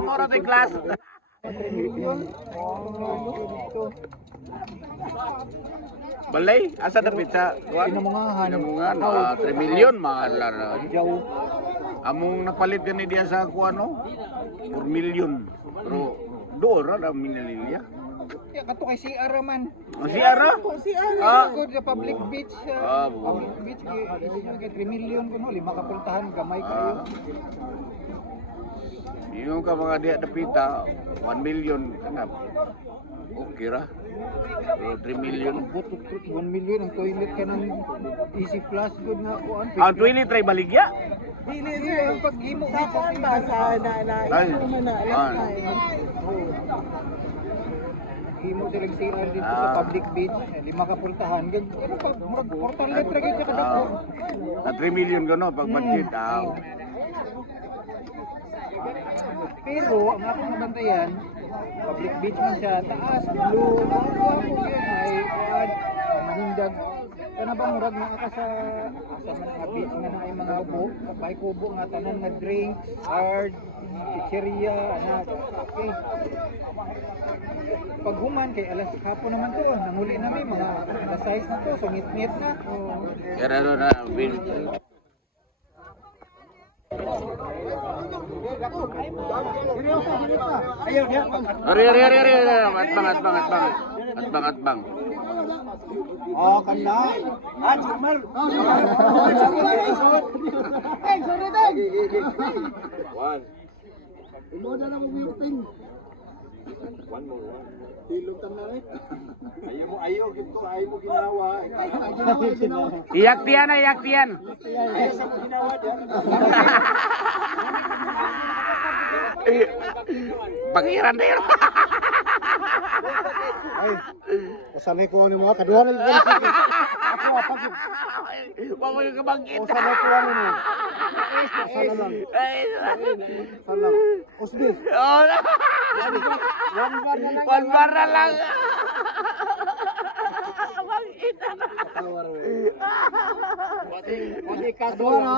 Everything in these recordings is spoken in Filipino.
Mora tayo class. Balay, asa dapat sa Pinamungahan. Pinamungan, 3 million maalar. Among napalit gani diya sa kuano 4 million. Pero doon ra minalilya. Ya kato kay CR man. Si Ara? Good sa public beach. Bo. Public beach kay 3 million kuno, 5 ka pultahan gamay kayo. Yung ka mga diya dapita 1 million kanap. Okay ra. Pero 3 million. 1 million ang toilet ka ng easy flush good nga kuan. Ang tuwili try baligya. Dili sir, pag himo Sa kuan ba sa Ay. man na Ah. himo sila CR dito sa public beach, 5 ka pultahan. Ano pa murag portal letra gyud sa kadako. Na 3 million gano pag budget. Pero ang akong nabantayan, public beach man siya, taas, blue, wapo yun, may manindag. Kana ba murag na ka sa mga beach nga na ay mga ubo, kapay kubo nga tanan nga drink, hard, chicheria, anak. Okay. Pag human kay alas hapon naman to, nanguli namin mga alas 6 na to, so ngit-ngit na. Kaya ano na, Bill. Ari. Atbang. Oh, kanda. Ah, Jumar. Hey, sorry dai. One. Imo na lang mag-meeting. One more. Tilog tam na rin. Ayaw mo ginawa. Iyak tiyan. Ayaw sa mo ginawa diyan. Pangiran na yun. Ay, kasanay ko ni mga kaduhan ng sige. Ako apa gyud. Wa mo yung kabangkit. Kasanay ko ano ni. Sana lang. Sana. Usbi. Oh. One bar na lang. Pati kaso na.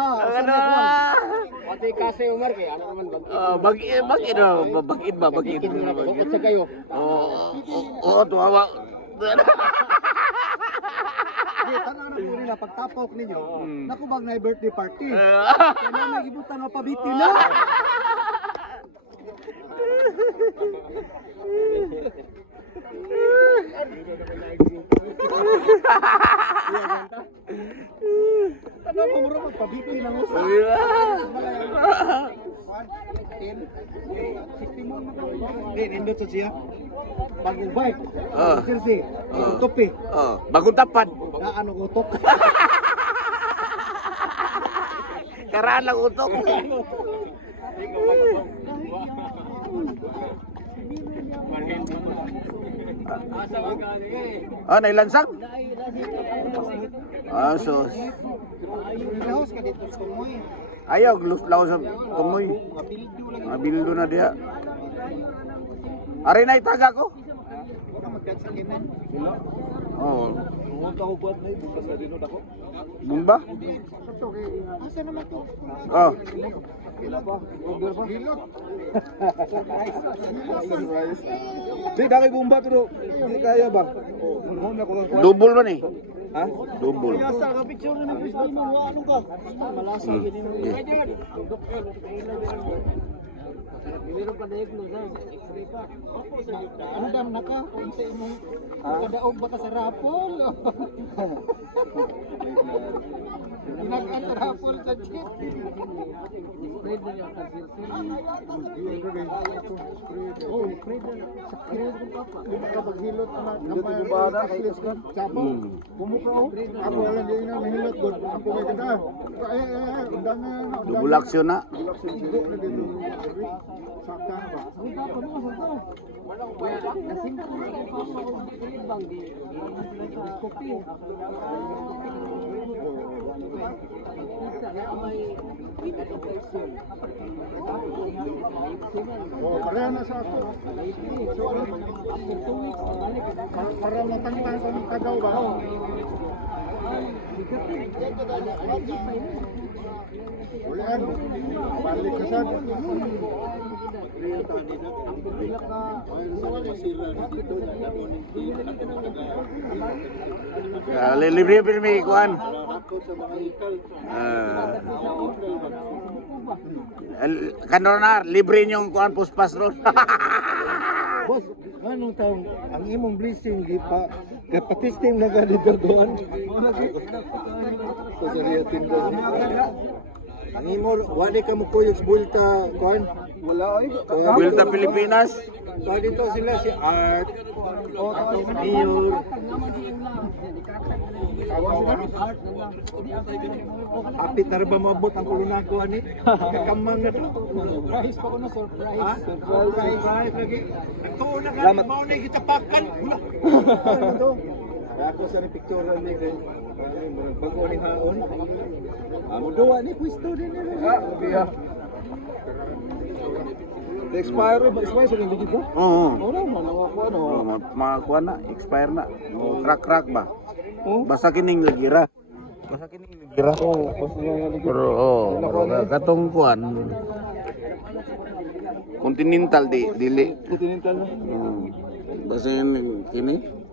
Pati kasi Umar kay ano naman Bagid ba? Bukod sa kayo. Oo, tuwawa. Di tanang na po nila pagtapok ninyo. Naku bag na birthday party. Kaya may gibutan na pabiti na. Ano mo mura pabiti ng usa. Nindot sa siya. Bagong bike. Jersey. Topi. Bagong tapad. Na ano utok. Karaan lang utok. Nailansang? Sus. Laos ka dito sa tumoy. Ayaw, laos sa tumoy. Mabildo na diya. Ari na itaga ko. Wala magdagsaginan. Oo. Huwag ka ubat na ito sa dinod ako. Bumba? Asa naman to? Oh. Kila ba? Order ba? Hilot. Surprise. Di, dami bumba pero di kaya ba? Muna ko lang kuha. Double man eh. Ha? Double. Sa ka-picture na ng Facebook mo, ano ka? Malasa gini mo. Meron pa diagnosa, X-ray pa. Opo sa yuta. Ano dam naka? Kung sa imong kadaog ba ka sa rapol? Pinagaan sa rapol sa chip. Spread na yung cancer cell. Oh, spread na. Sa spread ng papa. Di ba kapag hilot na kamay? Hindi ba na? Sapo? Bumuka o? Ako lang din na mahilot. Ako may ganda. Undang na. Double action na. Sigok na dito. Sakta ba? Ang dapat mo sa to. Kasing ko sa papa o bang di. Sa kopi. Kita na may person. Oh, pareha na sa ako. So, after 2 weeks, para matangtang sa mga tagaw ba? Ulan, balik ka sa Libre pirmi kuan. Kanonar libre nyong kuan puspas ron. Boss, anong taong ang imong blessing di pa kapatesting na ganito doon? Sa dali tindahan. Ang imo wali ka mo kuyog sa bulta kuan? Wala ay. Buelta Pilipinas. So dito sila si Art, Mayor. Apit na rin ba maabot ang kulunago ani? Kakamang na to. Surprise pa ko na, surprise. Ha? Surprise lagi. Nagtuon na nga, maunay kita pakan. Wala. Ano to? Ako sa picture ni kay bago ni haon. Amo duwa ni pwesto din ni. Ah, expire ba? Expire sa digit ko? Oo. Wala man ako ano. Mga kuan na, expire na. Crack ba? Oh. Basta kining lagira. Basta kining lagira. Oh, pas nga ligid. Pero katong kuan. Continental dili. Continental na. Basta yun kini.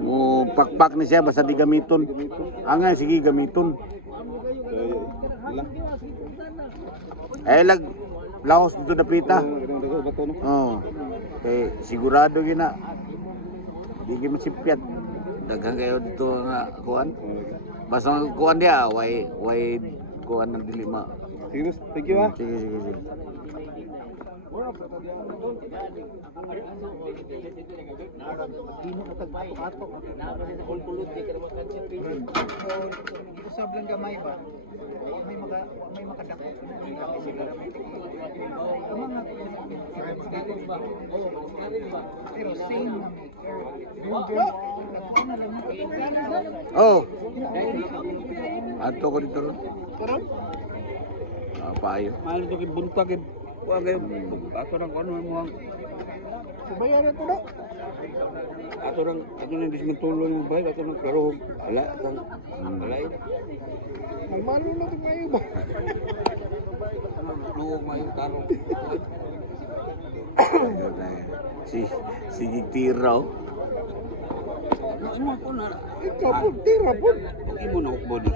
Mo pakpak ni siya basta di gamiton. Angay sige gamiton. Lag laos dito na pita. Oh. Kay sigurado gina. Di gyud masipyat. Daghang kayo dito nga kuan. Basta ang kuan dia way kuan ng dili ma. Sige, thank you ah. Sige. Usab lang gamay ba? May makadako na nila kasi sila may pero same Oh. Ato ko dito ron. Payo. Mahal to kay buntag kay ato nang ano mo Subayan ito na. ato nang dismentulo yung bayad ato nang pero ala tang alay. Malo na to kayo ba? Luog mayo tarong. Si Gitiraw. Ano ko na? Ikaw po tira po. Okay mo na body.